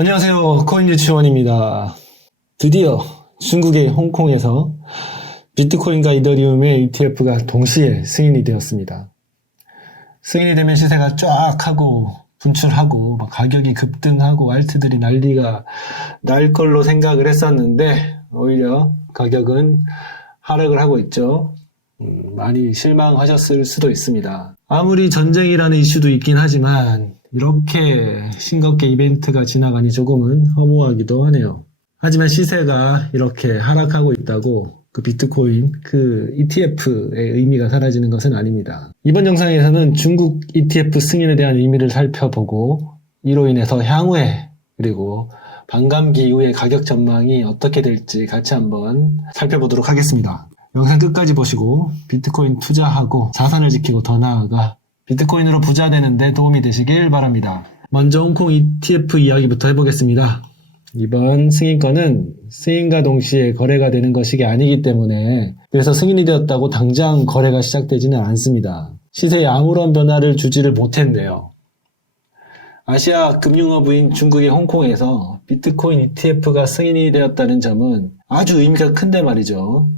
안녕하세요. 코인유치원입니다. 드디어 중국의 홍콩에서 비트코인과 이더리움의 ETF가 동시에 승인이 되었습니다. 승인이 되면 시세가 쫙 하고 분출하고 가격이 급등하고 알트들이 난리가 날 걸로 생각을 했었는데 오히려 가격은 하락을 하고 있죠. 많이 실망하셨을 수도 있습니다. 아무리 전쟁이라는 이슈도 있긴 하지만 이렇게 싱겁게 이벤트가 지나가니 조금은 허무하기도 하네요. 하지만 시세가 이렇게 하락하고 있다고 그 비트코인, 그 ETF의 의미가 사라지는 것은 아닙니다. 이번 영상에서는 중국 ETF 승인에 대한 의미를 살펴보고 이로 인해서 향후에 그리고 반감기 이후의 가격 전망이 어떻게 될지 같이 한번 살펴보도록 하겠습니다. 영상 끝까지 보시고 비트코인 투자하고 자산을 지키고 더 나아가 비트코인으로 부자 되는데 도움이 되시길 바랍니다. 먼저 홍콩 ETF 이야기부터 해보겠습니다. 이번 승인권은 승인과 동시에 거래가 되는 것이 아니기 때문에 그래서 승인이 되었다고 당장 거래가 시작되지는 않습니다. 시세에 아무런 변화를 주지를 못했네요. 아시아 금융허브인 중국의 홍콩에서 비트코인 ETF가 승인이 되었다는 점은 아주 의미가 큰데 말이죠.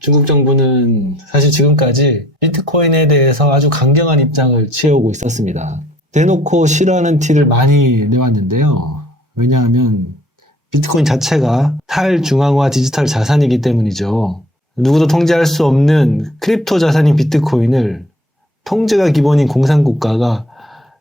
중국 정부는 사실 지금까지 비트코인에 대해서 아주 강경한 입장을 취해오고 있었습니다. 대놓고 싫어하는 티를 많이 내왔는데요. 왜냐하면 비트코인 자체가 탈중앙화 디지털 자산이기 때문이죠. 누구도 통제할 수 없는 크립토 자산인 비트코인을 통제가 기본인 공산국가가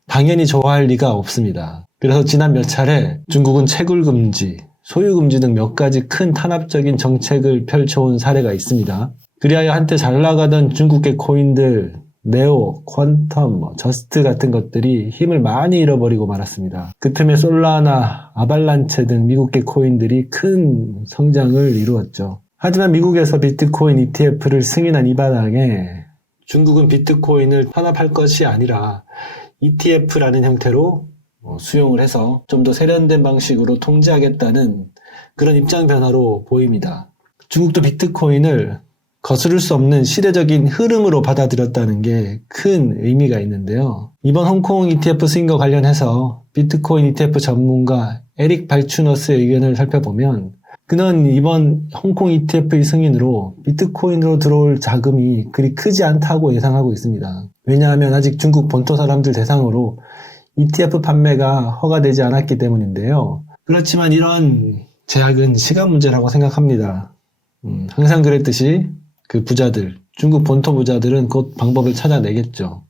당연히 좋아할 리가 없습니다. 그래서 지난 몇 차례 중국은 채굴 금지, 소유 금지 등 몇 가지 큰 탄압적인 정책을 펼쳐온 사례가 있습니다. 그리하여 한때 잘 나가던 중국계 코인들, 네오, 퀀텀, 저스트 같은 것들이 힘을 많이 잃어버리고 말았습니다. 그 틈에 솔라나, 아발란체 등 미국계 코인들이 큰 성장을 이루었죠. 하지만 미국에서 비트코인 ETF를 승인한 이 바닥에 중국은 비트코인을 탄압할 것이 아니라 ETF라는 형태로 수용을 해서 좀 더 세련된 방식으로 통제하겠다는 그런 입장 변화로 보입니다. 중국도 비트코인을 거스를 수 없는 시대적인 흐름으로 받아들였다는 게 큰 의미가 있는데요. 이번 홍콩 ETF 승인과 관련해서 비트코인 ETF 전문가 에릭 발추너스의 의견을 살펴보면 그는 이번 홍콩 ETF 승인으로 비트코인으로 들어올 자금이 그리 크지 않다고 예상하고 있습니다. 왜냐하면 아직 중국 본토 사람들 대상으로 ETF 판매가 허가되지 않았기 때문인데요. 그렇지만 이런 제약은 시간 문제라고 생각합니다. 항상 그랬듯이 그 부자들, 중국 본토 부자들은 곧 방법을 찾아내겠죠.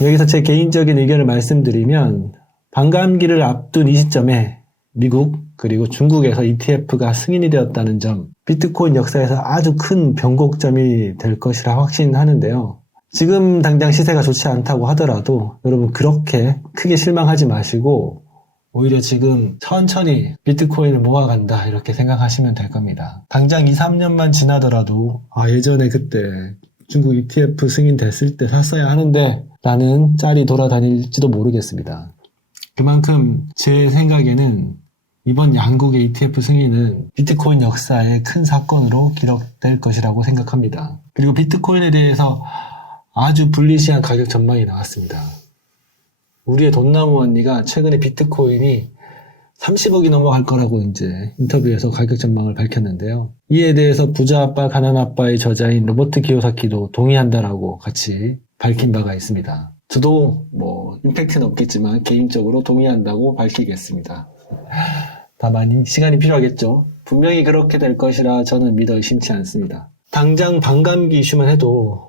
여기서 제 개인적인 의견을 말씀드리면 반감기를 앞둔 이 시점에 미국 그리고 중국에서 ETF가 승인이 되었다는 점, 비트코인 역사에서 아주 큰 변곡점이 될 것이라 확신하는데요. 지금 당장 시세가 좋지 않다고 하더라도 여러분 그렇게 크게 실망하지 마시고 오히려 지금 천천히 비트코인을 모아간다 이렇게 생각하시면 될 겁니다. 당장 2, 3년만 지나더라도 예전에 그때 중국 ETF 승인됐을 때 샀어야 하는데 라는 짤이 돌아다닐지도 모르겠습니다. 그만큼 제 생각에는 이번 양국의 ETF 승인은 비트코인 역사의 큰 사건으로 기록될 것이라고 생각합니다. 그리고 비트코인에 대해서 아주 불리시한 가격 전망이 나왔습니다. 우리의 돈나무 언니가 최근에 비트코인이 30억이 넘어갈 거라고 이제 인터뷰에서 가격 전망을 밝혔는데요. 이에 대해서 부자 아빠, 가난 아빠의 저자인 로버트 기요사키도 동의한다라고 같이 밝힌 바가 있습니다. 저도 임팩트는 없겠지만 개인적으로 동의한다고 밝히겠습니다. 다만 시간이 필요하겠죠. 분명히 그렇게 될 것이라 저는 믿어 의심치 않습니다. 당장 반감기 이슈만 해도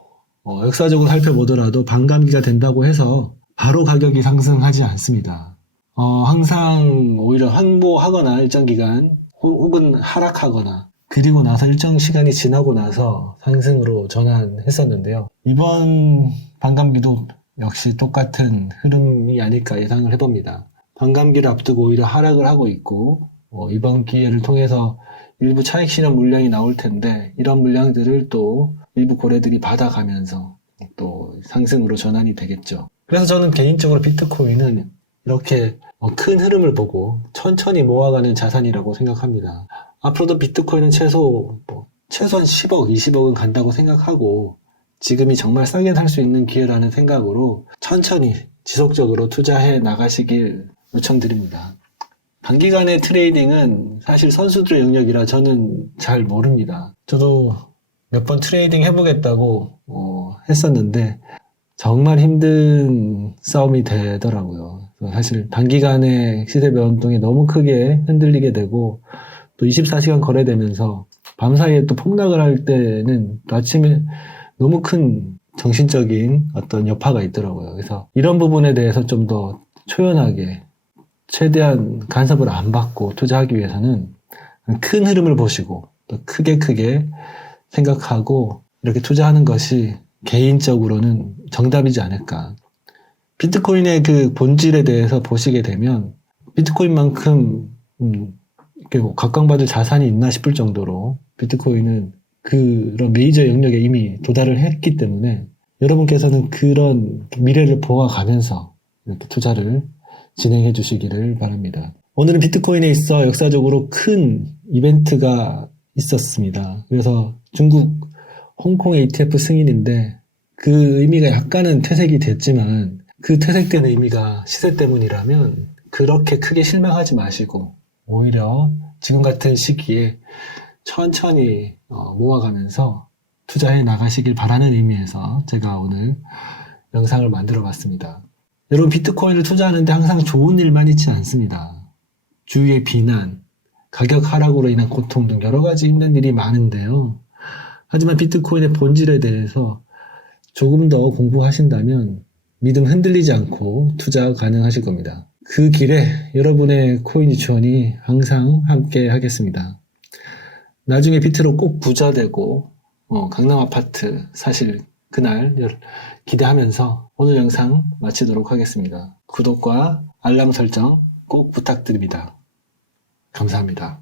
역사적으로 살펴보더라도 반감기가 된다고 해서 바로 가격이 상승하지 않습니다. 항상 오히려 항보하거나 일정 기간 혹은 하락하거나 그리고 나서 일정 시간이 지나고 나서 상승으로 전환했었는데요. 이번 반감기도 역시 똑같은 흐름이 아닐까 예상을 해봅니다. 반감기를 앞두고 오히려 하락을 하고 있고 이번 기회를 통해서 일부 차익 실현 물량이 나올 텐데 이런 물량들을 또 일부 고래들이 받아가면서 또 상승으로 전환이 되겠죠. 그래서 저는 개인적으로 비트코인은 이렇게 큰 흐름을 보고 천천히 모아가는 자산이라고 생각합니다. 앞으로도 비트코인은 최소한 10억, 20억은 간다고 생각하고 지금이 정말 싸게 살 수 있는 기회라는 생각으로 천천히 지속적으로 투자해 나가시길 요청드립니다. 단기간의 트레이딩은 사실 선수들의 영역이라 저는 잘 모릅니다. 저도 몇 번 트레이딩 해보겠다고 했었는데 정말 힘든 싸움이 되더라고요. 사실 단기간에 시세 변동이 너무 크게 흔들리게 되고 또 24시간 거래되면서 밤사이에 또 폭락을 할 때는 또 아침에 너무 큰 정신적인 어떤 여파가 있더라고요. 그래서 이런 부분에 대해서 좀 더 초연하게 최대한 간섭을 안 받고 투자하기 위해서는 큰 흐름을 보시고 또 크게 생각하고 이렇게 투자하는 것이 개인적으로는 정답이지 않을까. 비트코인의 그 본질에 대해서 보시게 되면 비트코인만큼 이렇게 뭐 각광받을 자산이 있나 싶을 정도로 비트코인은 그런 메이저 영역에 이미 도달을 했기 때문에 여러분께서는 그런 미래를 보아가면서 이렇게 투자를 진행해 주시기를 바랍니다. 오늘은 비트코인에 있어 역사적으로 큰 이벤트가 있었습니다. 그래서 중국 홍콩 ETF 승인인데 그 의미가 약간은 퇴색이 됐지만 그 퇴색된 의미가 시세 때문이라면 그렇게 크게 실망하지 마시고 오히려 지금 같은 시기에 천천히 모아가면서 투자해 나가시길 바라는 의미에서 제가 오늘 영상을 만들어 봤습니다. 여러분 비트코인을 투자하는데 항상 좋은 일만 있지 않습니다. 주위의 비난, 가격 하락으로 인한 고통 등 여러 가지 힘든 일이 많은데요. 하지만 비트코인의 본질에 대해서 조금 더 공부하신다면 믿음 흔들리지 않고 투자 가능하실 겁니다. 그 길에 여러분의 코인 유치원이 항상 함께 하겠습니다. 나중에 비트로 꼭 부자 되고 강남 아파트 사실 그날 기대하면서 오늘 영상 마치도록 하겠습니다. 구독과 알람 설정 꼭 부탁드립니다. 감사합니다.